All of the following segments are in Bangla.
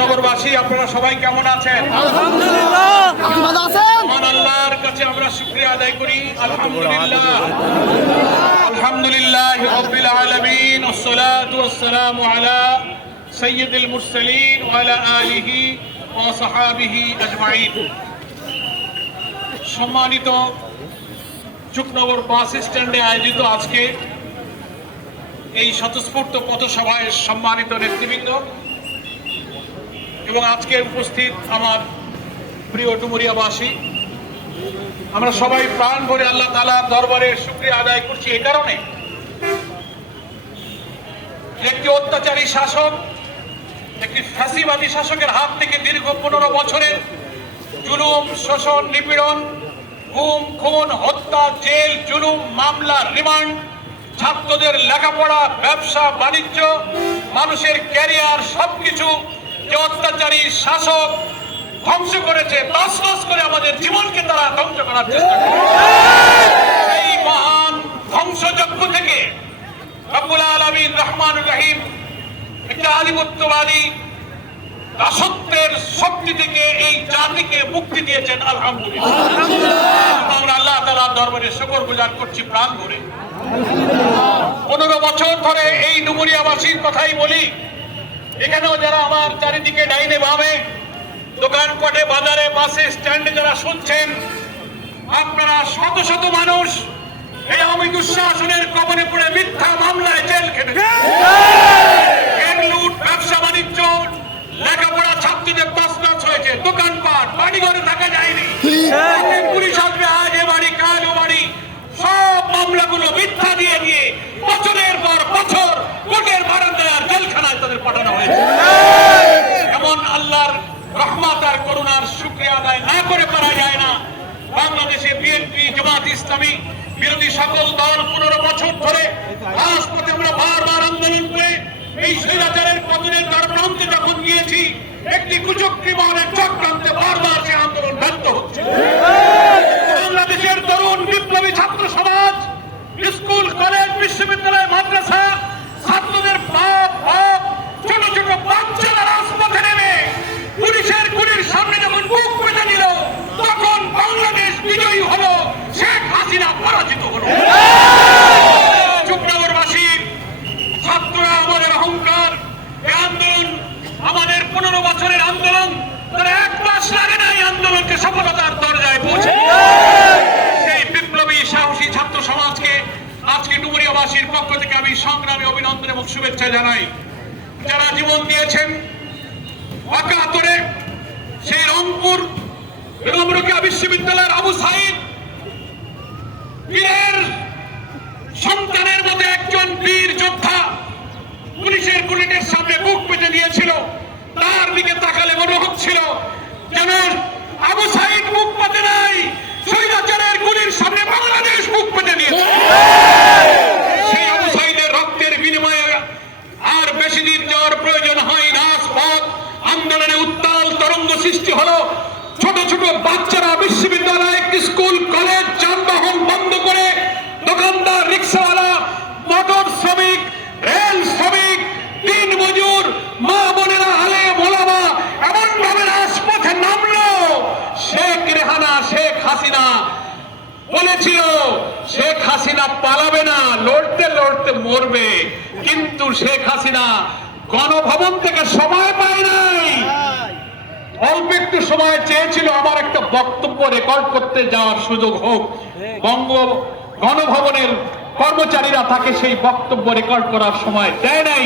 নগরবাসী আপনারা সবাই কেমন আছেন? আল্লাহর কাছে আমরা শুকরিয়া আদায় করি। আলহামদুলিল্লাহ রাব্বিল আলামিন ওয়াসসালাতু ওয়াসসালামু আলা সাইয়্যিদিল মুরসালিন ওয়া আলা আলিহি ওয়া সাহাবিহি আজমাইন। সম্মানিত চুকনগর বাস স্ট্যান্ডে আয়োজিত আজকে এই স্বতঃস্ফূর্ত পথসভায় সম্মানিত নেতৃবৃন্দ এবং আজকে উপস্থিত আমার প্রিয় ডুমুরিয়াবাসী, আমরা সবাই প্রাণ ভরে আল্লাহ তাআলার দরবারে শুকরিয়া আদায় করছি এই কারণে, একটি অত্যাচারী শাসক, একটি ফ্যাসিবাদী শাসকের হাত থেকে দীর্ঘ 15 বছরের জুলুম, শোষণ, নিপীড়ন, গুম, খুন, হত্যা, জেল, জুলুম, মামলা, রিমান্ড, ছাত্রদের লেখাপড়া, ব্যবসা বাণিজ্য, মানুষের ক্যারিয়ার সবকিছু যে অত্যাচারী শাসক ধ্বংস করেছে, তছনছ করে আমাদের জীবনকে তারা ধ্বংস করার চেষ্টা করে। এই মহান ধ্বংসযজ্ঞ থেকে রব্বুল আলামিন রহমানুর রহিম একটা আধিপত্যবাদী দাসত্বের শক্তি থেকে এই জাতিকে মুক্তি দিয়েছেন। আলহামদুলিল্লাহ, আমরা আল্লাহ তাআলার দরবারে শুকরগুজার করছি প্রাণ ভরে। 15 বছর ধরে এই ডুমুরিয়াবাসীর কথাই বলি। এখানেও যারা আমার চারিদিকে ডাইনে বামে দোকানপাটে, বাজারে, বাসে, স্ট্যান্ডে যারা শুনছেন, আপনারা শত শত মানুষ এই আওয়ামী দুঃশাসনের কবলে পড়ে মিথ্যা মামলায় জেল খেটেছে। লুট, ব্যবসা বাণিজ্য, লেখাপড়া, ছাত্রদের তছনছ হয়েছে, দোকানপাট, বাড়িঘরে থাকা যায়নি। পুলিশ আসবে, আজ এ বাড়ি কাল ও বাড়ি, সব মামলাগুলো মিথ্যা দিয়ে দিয়ে বছরের পর বছর কোর্টের বারান্দায় আর জেলখানায় তাদের পাঠানো হয়েছে। এমন আল্লাহর রহমত আর করুণার শুকরিয়া আদায় না করে পারা যায় না। বাংলাদেশে বিএনপি, জামাত ইসলামী বিরোধী সকল দল 15 বছর ধরে রাজপথে আমরা বারবার আন্দোলন করে এই স্বৈরাচারের পতনের দ্বারপ্রান্তে যখন গিয়েছি, একটি কুচক্রী মহলের চক্রান্তে বারবার সে আন্দোলন ব্যর্থ হচ্ছে। বাংলাদেশের তরুণ বিপ্লবী ছাত্র সমাজ, স্কুল, কলেজ, বিশ্ববিদ্যালয়, মাদ্রাসা, ছাত্রদের বাপ বাপ, ছোট ছোট বাচ্চারা রাজপথে নেমে পুলিশের গুলির সামনে যখন বুক পেতে দিল, তখন বাংলাদেশ বিজয়ী হলো, শেখ হাসিনা পরাজিত হলো। চুকনগরবাসী ছাত্ররা আমাদের অহংকার। এই আন্দোলন আমাদের 15 বছরের আন্দোলন, তারা 1 মাস লাগে না এই আন্দোলনকে সফলতার দরজায় পৌঁছে। সেই বিপ্লবী সাহসী ছাত্র সমাজকে আজকে ডুমুরিয়াবাসীর পক্ষ থেকে আমি সংগ্রামী অভিনন্দন এবং শুভেচ্ছা জানাই। যারা জীবন দিয়েছেন একাত্তরে, সেই রংপুর রোকেয়া বিশ্ববিদ্যালয়ের আবু সাইদ বীরের সন্তানের মতো একজন বীর যোদ্ধা পুলিশের গুলির সামনে বুক পেতে দিয়েছিল। তার দিকে তাকালে মনে হচ্ছিল যেন আবু সাইদ বুক পেতে নাই, স্বৈরাচারের গুলির সামনে বাংলাদেশ বুক পেতে দিয়েছে। সেই আবু সাইদের রক্তের বিনিময়ে আর বেশি দিন যাওয়ার প্রয়োজন হয়। রাজপথ আন্দোলনে উত্তাল তরঙ্গ সৃষ্টি হলো। ছোট ছোট বাচ্চারা বিশ্ববিদ্যালয়, স্কুল, কলেজ, যানবাহন বন্ধ করে দোকানদার, রিক্সাওয়ালা, মোটর শ্রমিক, রেল শ্রমিক, দিন মজুর, মা বোনেরা, আলেম ওলামা এমন ভাবে রাজপথে নামলো। শেখ রেহানা, শেখ হাসিনা বলেছিল শেখ হাসিনা পালাবে না, লড়তে লড়তে মরবে, কিন্তু শেখ হাসিনা গণভবন থেকে সময় পায় নাই। অল্প একটু সময় চেয়েছিল আমার একটা বক্তব্য রেকর্ড করতে যাওয়ার সুযোগ হোক। গণভবনের কর্মচারীরা তাকে সেই বক্তব্য রেকর্ড করার সময় দেয় নাই।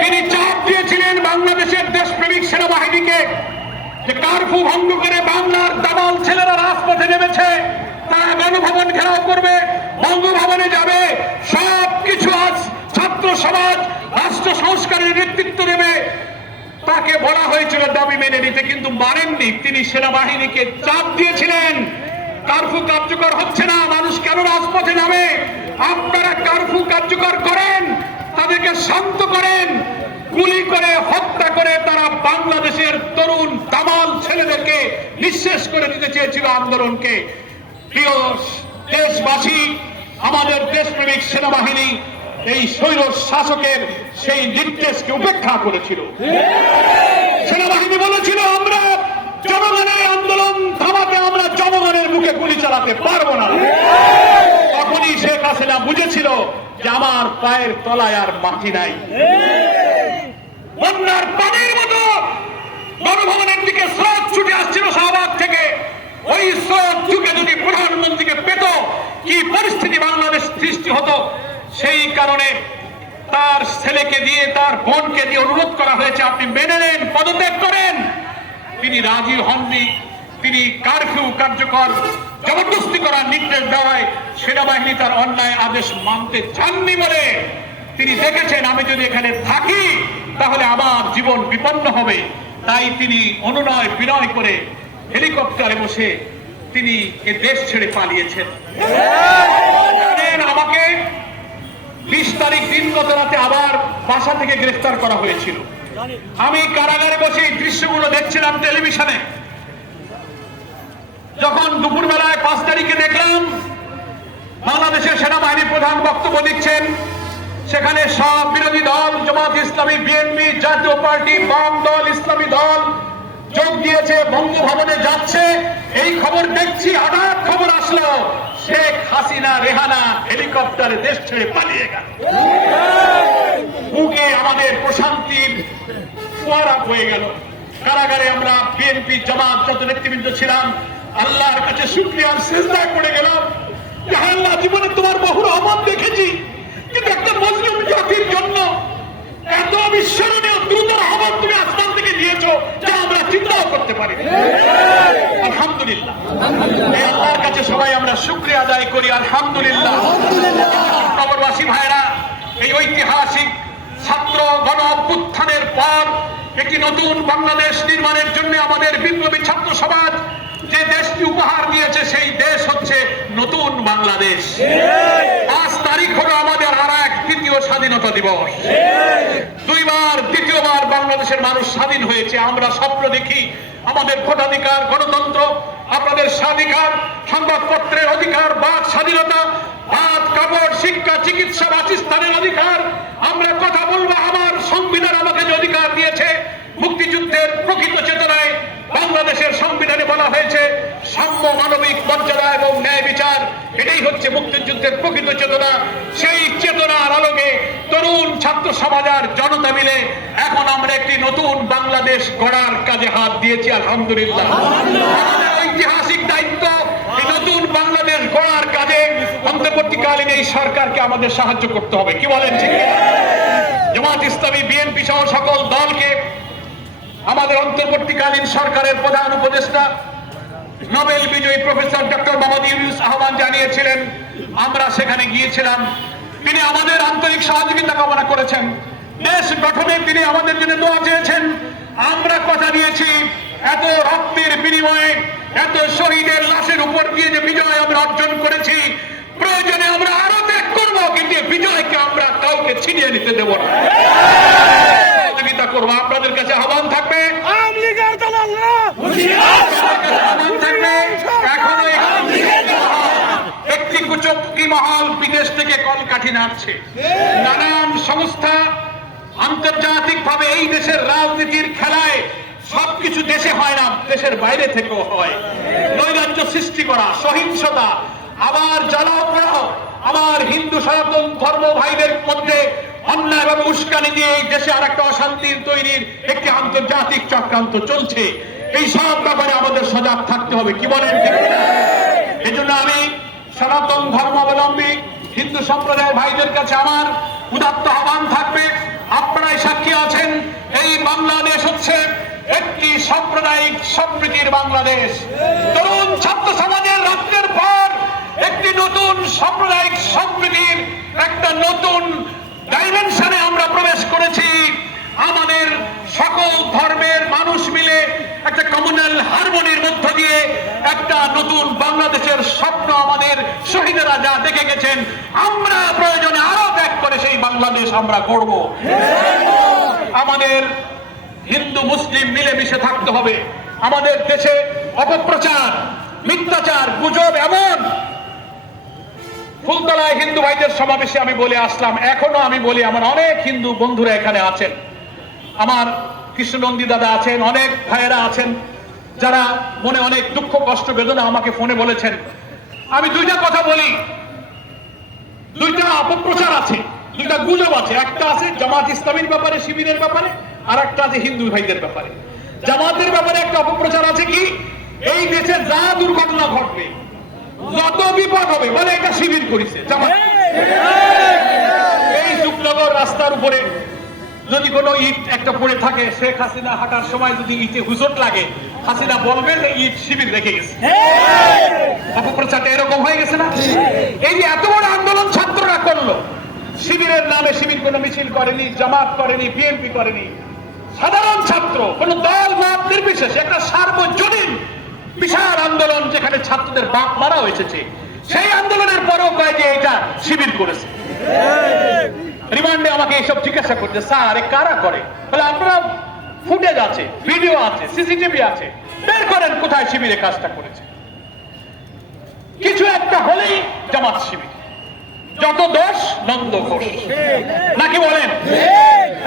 তিনি চাপ দিয়েছিলেন বাংলাদেশের দেশপ্রেমিক সেনাবাহিনীকে যে কারফিউ ভঙ্গ করে বাংলার দামাল ছেলেরা রাজপথে নেমেছে, তারা গণভবন ঘেরাও করবে, বঙ্গভবনে যাবে, সবকিছু আজ ছাত্র সমাজ রাষ্ট্র সংস্কারের নেতৃত্ব দেবে। তাকে বলা হয়েছিল দাবি মেনে নিতে, কিন্তু মানেননি। তিনি সেনাবাহিনীকে চাপ দিয়েছিলেন কারফিউ কার্যকর হচ্ছে না, মানুষ কেন রাজপথে নামে, আপনারা কারফিউ কার্যকর করেন, তাদেরকে শান্ত করেন। গুলি করে হত্যা করে তারা বাংলাদেশের তরুণ দামাল ছেলেদেরকে নিঃশেষ করে দিতে চেয়েছিল আন্দোলনকে। প্রিয় দেশবাসী, আমাদের দেশপ্রেমিক সেনাবাহিনী এই স্বৈর শাসকের সেই নির্দেশকে উপেক্ষা করেছিল। সেনাবাহিনী বলেছিল আমরা জনগণের আন্দোলন থামাতে আমরা জনগণের মুখে গুলি চালাতে পারবো না। তখনই শেখ হাসিনা বুঝেছিল যে আমার পায়ের তলায় আর মাটি নাই। বন্যার পানির মতো গণভবনের দিকে স্রোত ছুটে আসছিল শাহবাগ থেকে। ওই স্রোত যুগে যদি প্রধানমন্ত্রীকে পেত কি পরিস্থিতি বাংলাদেশ সৃষ্টি হতো। সেই কারণে তার ছেলেকে দিয়ে তার বোনকে দিয়ে অনুরোধ করা হয়েছে আপনি মেনে নেন, পদত্যাগ করেন। তিনি রাজি হননি। তিনি কারফিউ কার্যকর জবরদস্তি করার নির্দেশ দেওয়ায় সেনাবাহিনী তার অন্যায় আদেশ মানতে চাননি বলে তিনি দেখেছেন আমি যদি এখানে থাকি তাহলে আমার জীবন বিপন্ন হবে। তাই তিনি অনুনয় বিনয় করে হেলিকপ্টারে বসে তিনি এ দেশ ছেড়ে পালিয়েছেন। আমাকে 20 তারিখ দিনগত রাতে আবার বাসা থেকে গ্রেফতার করা হয়েছিল। আমি কারাগারে বসে এই দৃশ্যগুলো দেখছিলাম টেলিভিশনে। যখন দুপুরবেলায় 5 তারিখে দেখলাম বাংলাদেশের সেনাবাহিনী প্রধান বক্তব্য দিচ্ছেন, সেখানে সব বিরোধী দল জামাত ইসলামী, বিএনপি, জাতীয় পার্টি, বাম দল, ইসলামী দল যোগ দিয়েছে, বঙ্গভবনে যাচ্ছে। এই খবর দেখছি, হঠাৎ খবর আসলো শেখ হাসিনা রেহানা হেলিকপ্টারে দেশ ছেড়ে পালিয়ে গেল। বুকে আমাদের প্রশান্তির ফোয়ারা হয়ে গেল। কারাগারে আমরা বিএনপি, জামাত যত নেতৃবৃন্দ ছিলাম আল্লাহর কাছে শুকরিয়ার সিজদা করে গেলাম। আল্লাহ, জীবনে তোমার বহু রহমত দেখেছি, কিন্তু একটা মুসলিম জাতির জন্য এত বিস্মরণীয় দ্রুত রহমত তুমি আসমান থেকে দিয়েছো যা আমরা চিন্তাও করতে পারি। আলহামদুলিল্লাহ, আল্লাহর কাছে সবাই আমরা শুকরিয়া আদায় করি। আলহামদুলিল্লাহ। নগরবাসী ভাইরা, এই ঐতিহাসিক ছাত্র গণ অভ্যুত্থানের পর একটি নতুন বাংলাদেশ নির্মাণের জন্য আমাদের বিপ্লবী ছাত্র সমাজ যে দেশটি উপহার দিয়েছে সেই দেশ হচ্ছে নতুন বাংলাদেশ। 5 তারিখ হলো আমাদের আর এক তৃতীয় স্বাধীনতা দিবস। দ্বিতীয়বার বাংলাদেশের মানুষ স্বাধীন হয়েছে। আমরা স্বপ্ন দেখি আমাদের ভোটাধিকার, গণতন্ত্র, আপনাদের স্বাধিকার, সংবাদপত্রের অধিকার, বাক স্বাধীনতা, ভাত, কাপড়, শিক্ষা, চিকিৎসা, বাসস্থানের অধিকার। আমরা কথা বলবো আমার সংবিধান আমাকে যে অধিকার দিয়েছে। মুক্তিযুদ্ধের প্রকৃত চেতনায় বাংলাদেশের সংবিধানে বলা হয়েছে সাম্য, মানবিক মর্যাদা এবং ন্যায় বিচার। এটাই হচ্ছে মুক্তিযুদ্ধের প্রকৃত চেতনা। সেই চেতনার আলোকে তরুণ ছাত্র সমাজ আর জনতা মিলে এখন আমরা একটি নতুন বাংলাদেশ গড়ার কাজে হাত দিয়েছি। আলহামদুলিল্লাহ। ঐতিহাসিক দায়িত্ব এই নতুন বাংলাদেশ গড়ার কাজে অন্তর্বর্তীকালীন এই সরকারকে আমাদের সাহায্য করতে হবে। কি বলেন? ঠিক? জামাত ইসলামী, বিএনপি সহ সকল দলকে আমাদের অন্তর্বর্তীকালীন সরকারের প্রধান উপদেষ্টা নোবেল বিজয়ী প্রফেসর ডক্টর মোহাম্মদ ইউনূস আহ্বান জানিয়েছিলেন। আমরা সেখানে গিয়েছিলাম। তিনি আমাদের আন্তরিক সহযোগিতা কামনা করেছেন। দেশ গঠনে তিনি আমাদের জন্য দোয়া চেয়েছেন। আমরা কথা দিয়েছি এত রক্তের বিনিময়ে, এত শহীদের লাশের উপর দিয়ে যে বিজয় আমরা অর্জন করেছি, প্রয়োজনে আমরা আরো ত্যাগ করবো, কিন্তু বিজয়কে আমরা কাউকে ছিনিয়ে নিতে দেব না। সহযোগিতা করবো। আপনাদের কাছে আহ্বান থাকবে, একটি কুচক্রী মহল বিদেশ থেকে কলকাঠি নাড়ছে। নানান সংস্থা আন্তর্জাতিক ভাবে এই দেশের রাজনীতির খেলায় সবকিছু দেশে হয় না, দেশের বাইরে থেকেও হয়। নৈরাজ্য সৃষ্টি করা, সহিংসতা, আবার জ্বালাও পোড়াও, আমার হিন্দু সনাতন ধর্ম ভাইদের মধ্যে অন্যায়ভাবে উস্কানি দিয়ে এই দেশে আর একটা অশান্তির তৈরির একটি আন্তর্জাতিক চক্রান্ত চলছে। এই সব ব্যাপারে আমাদের সজাগ থাকতে হবে। কি বলেন? এই জন্য আমি সনাতন ধর্মাবলম্বী হিন্দু সম্প্রদায়ের ভাইদের কাছে আমার উদাত্ত আহ্বান থাকবে, আপনারাই সাক্ষী আছেন এই বাংলাদেশ হচ্ছে একটি সাম্প্রদায়িক সম্প্রীতির বাংলাদেশ। তরুণ ছাত্র সমাজের রক্তের পর একটি নতুন সাম্প্রদায়িক সম্প্রীতির একটা নতুন ডাইমেনশনে আমরা প্রবেশ করেছি। আমাদের সকল ধর্মের মানুষ মিলে একটা কমিউনাল হারমোনির মধ্য দিয়ে একটা নতুন বাংলাদেশের স্বপ্ন আমাদের শহীদেরা যা দেখে গেছেন, আমরা প্রয়োজনে আরো ত্যাগ করে সেই বাংলাদেশ আমরা গড়ব। আমাদের হিন্দু মুসলিম মিলেমিশে থাকতে হবে। আমাদের দেশে অপপ্রচার, মিথ্যাচার, গুজব এমন ফুলতলায় হিন্দু ভাইদের সমাবেশে আমি বলে আসলাম, এখনো আমি বলি, আমার অনেক হিন্দু বন্ধুরা এখানে আছেন, আমার কৃষ্ণনন্দী দাদা আছেন, অনেক ভাইয়েরা আছেন যারা মনে অনেক দুঃখ কষ্ট বেদনা আমাকে ফোনে বলেছেন। আমি দুইটা কথা বলি, দুইটা অপপ্রচার আছে, দুইটা গুজব আছে। একটা আছে জামাত ইসলামীর ব্যাপারে, শিবিরের ব্যাপারে, আর একটা আছে হিন্দু ভাইদের ব্যাপারে। জামাতের ব্যাপারে একটা অপপ্রচার আছে কি, এই দেশে যা দুর্ঘটনা ঘটবে, যত বিপদ হবে, বলে এটা শিবির করেছে জামাত। এই যুগনগর রাস্তার উপরে যদি কোনো ইট একটা পড়ে থাকে, শেখ হাসিনা হাঁটার সময় যদি ইটে হুজট লাগে, হাসিনা বলবে যে ইট শিবির রেখে গেছে। অপপ্রচারটা এরকম হয়ে গেছে না? এই যে এত বড় আন্দোলন ছাত্ররা করলো, শিবিরের নামে শিবির কোনো মিছিল করেনি, জামাত করেনি, বিএনপি করেনি, সাধারণ ছাত্র, কোন দল মত নির্বিশেষে একটা সার্বজনীন বিশাল আন্দোলন, যেখানে ছাত্রদের বাপ মারা হয়েছে, সেই আন্দোলনের পরেও কয় যে এটা শিবির করেছে। রিমান্ডে আমাকে এইসব জিজ্ঞাসা করছে, স্যার কারা করে? বলে আপনারা ফুটেজ আছে, ভিডিও আছে, সিসিটিভি আছে, বের করেন কোথায় শিবিরে কাজটা করেছে। কিছু একটা হলেই জামাত শিবির, যত দোষ নন্দ ঘোষ, নাকি বলেন?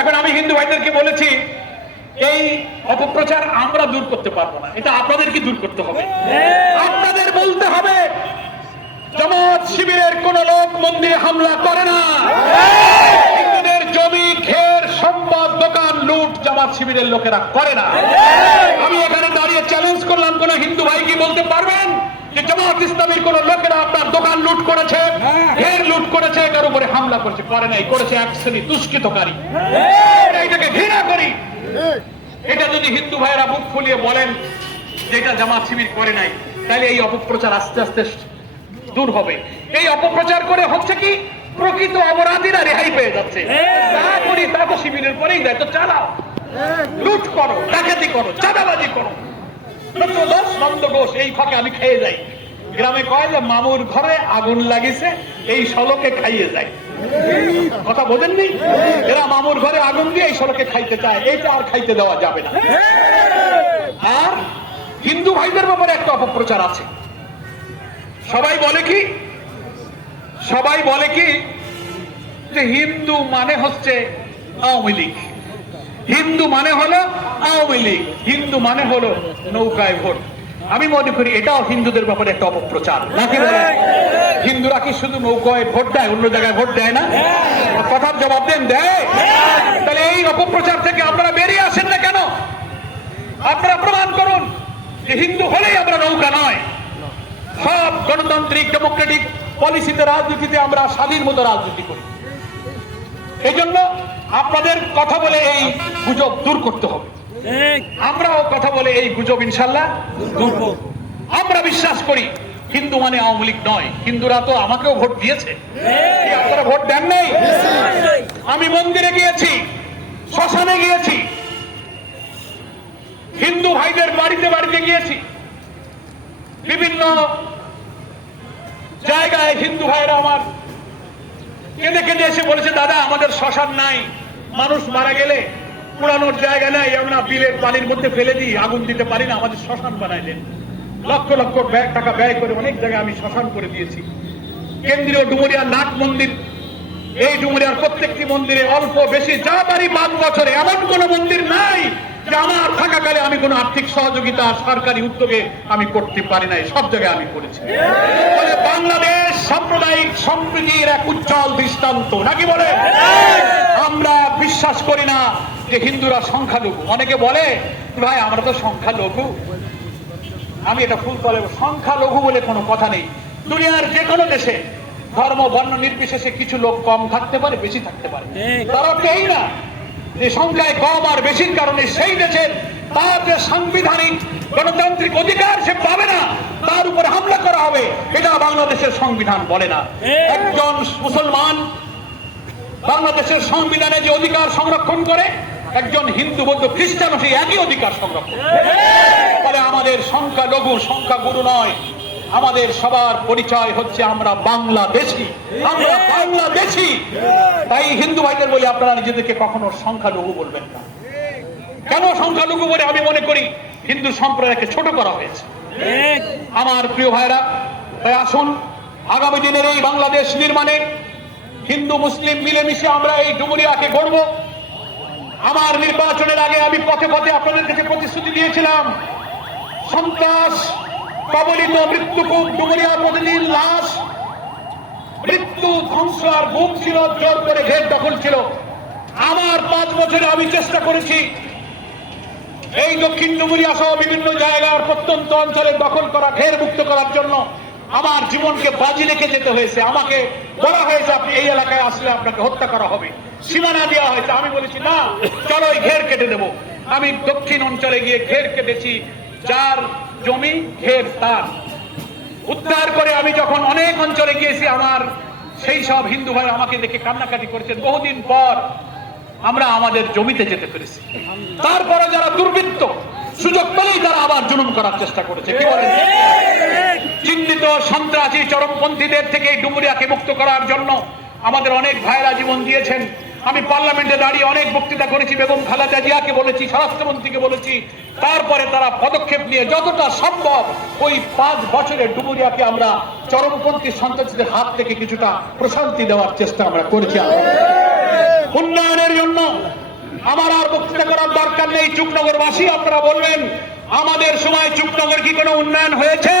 এখন আমি হিন্দু ভাইদেরকে বলেছি, এই অপপ্রচার আমরা দূর করতে পারবো না, এটা আপনাদেরকে দূর করতে হবে। আপনাদের বলতে হবে জামাত শিবিরের কোন লোক মন্দিরে হামলা করে না, হিন্দুদের জমি, ঘের, সম্পদ, দোকান লুট জামাত শিবিরের লোকেরা করে না। আমি এখানে দাঁড়িয়ে চ্যালেঞ্জ করলাম, কোন হিন্দু ভাই কি বলতে পারবেন যে জামাত ইসলামীর কোন লোকেরা আপনার দোকান লুট করেছে, ঘের লুট করেছে, কার উপরে হামলা করেছে? করে নাই, করেছে এক শ্রেণী দুষ্কৃতকারী। এটাকে ঘৃণা করি। এটা যদি হিন্দু ভাইয়েরা মুখ ফুলিয়ে বলেন যে এটা জামাত শিবির করে নাই, তাহলে এই অপপ্রচার আস্তে আস্তে দূর হবে। এই অপপ্রচার করে হচ্ছে কি, প্রকৃত অপরাধীরা রেহাই পেয়ে যাচ্ছে। তা করি তা তো শিবিরের পরেই দেয়, তো চালাও, লুট করো, ডাকাতি করো, চাঁদাবাজি করো, দোষ নন্দ ঘোষ। এই ফাঁকে আমি খেয়ে যাই। গ্রামে কয় যে মামুর ঘরে আগুন লাগিছে, এই শলকে খাইয়ে যায়। কথা বোঝেননি? এরা মামুর ঘরে আগুন দিয়ে এই শলকে খাইতে চায়, এইটা আর খাইতে দেওয়া যাবে না। আর হিন্দু ভাইদের ব্যাপারে একটা অপপ্রচার আছে। সবাই বলে কি যে হিন্দু মানে হচ্ছে আওয়ামী লীগ, হিন্দু মানে হলো আওয়ামী লীগ, হিন্দু মানে হলো নৌকায় ভোট। আমি মনে করি এটাও হিন্দুদের ব্যাপারে একটা অপপ্রচার, নাকি বলে? হিন্দুরা কি শুধু নৌকায় ভোট দেয়, অন্য জায়গায় ভোট দেয় না? কথার জবাব দেন, দেয়? তাহলে এই অপপ্রচার থেকে আপনারা বেরিয়ে আসেন না কেন? আপনারা প্রমাণ করুন যে হিন্দু হলেই আমরা নৌকা নয়। সব গণতান্ত্রিক ডেমোক্রেটিক পলিসিতে, রাজনীতিতে আমরা স্বাধীন মতো রাজনীতি করি। এই জন্য আপনাদের কথা বলে এই গুজব দূর করতে হবে। আমরাও কথা বলে এই গুজব ইনশাল্লাহ দূর করব। আমরা বিশ্বাস করি হিন্দু মানে আওয়ামী লীগ নয়। হিন্দুরা তো আমাকেও ভোট দিয়েছে, আপনারা ভোট দেন নাই? আমি মন্দিরে গিয়েছি, শ্মশানে গিয়েছি, হিন্দু ভাইদের বাড়িতে বাড়িতে গিয়েছি, বিভিন্ন জায়গায় হিন্দু ভাইরা আমার কেঁদে কেঁদে এসে বলেছে, দাদা আমাদের শ্মশান নাই, মানুষ মারা গেলে পুরানোর জায়গা নাই, আমরা বিলের পানির মধ্যে ফেলে দিই, আগুন দিতে পারি না, আমাদের শ্মশান বানাইলেন। লক্ষ লক্ষ টাকা ব্যয় করে অনেক জায়গায় আমি শ্মশান করে দিয়েছি। কেন্দ্রীয় ডুমুরিয়ার নাট মন্দির, এই ডুমুরিয়ার প্রত্যেকটি মন্দিরে অল্প বেশি যা পারি 5 বছরে এমন কোন মন্দির নাই যে আমার থাকাকালে আমি কোন আর্থিক সহযোগিতা সরকারি উদ্যোগে আমি করতে পারি নাই, সব জায়গায় আমি করেছি। বাংলাদেশ সাম্প্রদায়িক সম্প্রীতির এক উজ্জ্বল দৃষ্টান্ত, নাকি বলে? আমরা বিশ্বাস করি না যে হিন্দুরা সংখ্যালঘু। অনেকে বলে ভাই আমরা তো সংখ্যালঘু, আমি এটা ভুল বলে, সংখ্যালঘু বলে কোনো কথা নেই। দুনিয়ার যে কোনো দেশে ধর্ম বর্ণ নির্বিশেষে কিছু লোক কম থাকতে পারে, বেশি থাকতে পারে, তারা এই না যে সংখ্যায় কম আর বেশির কারণে সেই দেশের তার যে সাংবিধানিক গণতান্ত্রিক অধিকার সে পাবে না, তার উপরে হামলা করা হবে, এটা বাংলাদেশের সংবিধান বলে না। একজন মুসলমান বাংলাদেশের সংবিধানে যে অধিকার সংরক্ষণ করে, একজন হিন্দু বৌদ্ধ খ্রিস্টানও সেই একই অধিকার সংরক্ষণ করে। ফলে আমাদের সংখ্যালঘু সংখ্যাগুরু নয়, আমাদের সবার পরিচয় হচ্ছে আমরা বাংলাদেশী, আমরা বাংলাদেশী। তাই হিন্দু ভাইদের বলি আপনারা নিজেদেরকে কখনো সংখ্যালঘু বলবেন না। কেন সংখ্যালঘু বলে? আমি মনে করি হিন্দু সম্প্রদায়কে ছোট করা হয়েছে। আমার প্রিয় ভাইরা, তাই আসুন আগামী দিনের এই বাংলাদেশ নির্মাণে হিন্দু মুসলিম মিলেমিশে আমরা এই ডুমুরিয়াকে গড়ব। আমার নির্বাচনের আগে আমি পথে পথে আপনাদের কাছে প্রতিশ্রুতি দিয়েছিলাম, সন্ত্রাস কবলিত মৃত্যুকূপ ডুমুরিয়া প্রতিদিন লাশ, মৃত্যু, ধ্বংস আর গুম ছিল, জোর করে ঘের দখল ছিল। আমার 5 বছরে আমি চেষ্টা করেছি এই দক্ষিণ ডুমুরিয়া সহ বিভিন্ন জায়গার প্রত্যন্ত অঞ্চলে দখল করা, ঘের মুক্ত করার জন্য আমার জীবনকে বাজি রেখে যেতে হয়েছে। আমাকে বলা হয়েছে আপনি এই এলাকায় আসলে আপনাকে হত্যা করা হবে, সীমানা দেওয়া হয়েছে। আমি বলেছি না, চলো এই ঘের কেটে দেব। আমি দক্ষিণ অঞ্চলে গিয়ে ঘের কেটেছি, যার জমি ঘের তার। উদ্ধার করে আমি যখন অনেক অঞ্চলে গিয়েছি, আমার সেই সব হিন্দু ভাই আমাকে দেখে কান্নাকাটি করেছেন। বহুদিন পর আমরা আমাদের জমিতে যেতে পেরেছি। তারপরে যারা দুর্বৃত্ত সুযোগ পেলেই তারা আবার জুলুম করার চেষ্টা করেছে। কি বলেন? চিহ্নিত সন্ত্রাসী চরমপন্থীদের থেকে এই ডুমুরিয়াকে মুক্ত করার জন্য আমাদের অনেক ভাইরা জীবন দিয়েছেন। আমি পার্লামেন্টে দাঁড়িয়ে অনেক বক্তৃতা করেছি, বেগম খালেদা জিয়াকে বলেছি, স্বরাষ্ট্রমন্ত্রীকে বলেছি। তারপরে তারা পদক্ষেপ নিয়ে যতটা সম্ভব ওই 5 বছরে ডুমুরিয়াকে আমরা চরমপন্থী সন্ত্রাসীদের হাত থেকে কিছুটা প্রশান্তি দেওয়ার চেষ্টা আমরা করেছি। উন্নয়নের জন্য আমার আর বক্তৃতা করার দরকার নেই। চুকনগরবাসী আপনারা বলবেন, আমাদের সময় চুকনগর কি কোনো উন্নয়ন হয়েছে?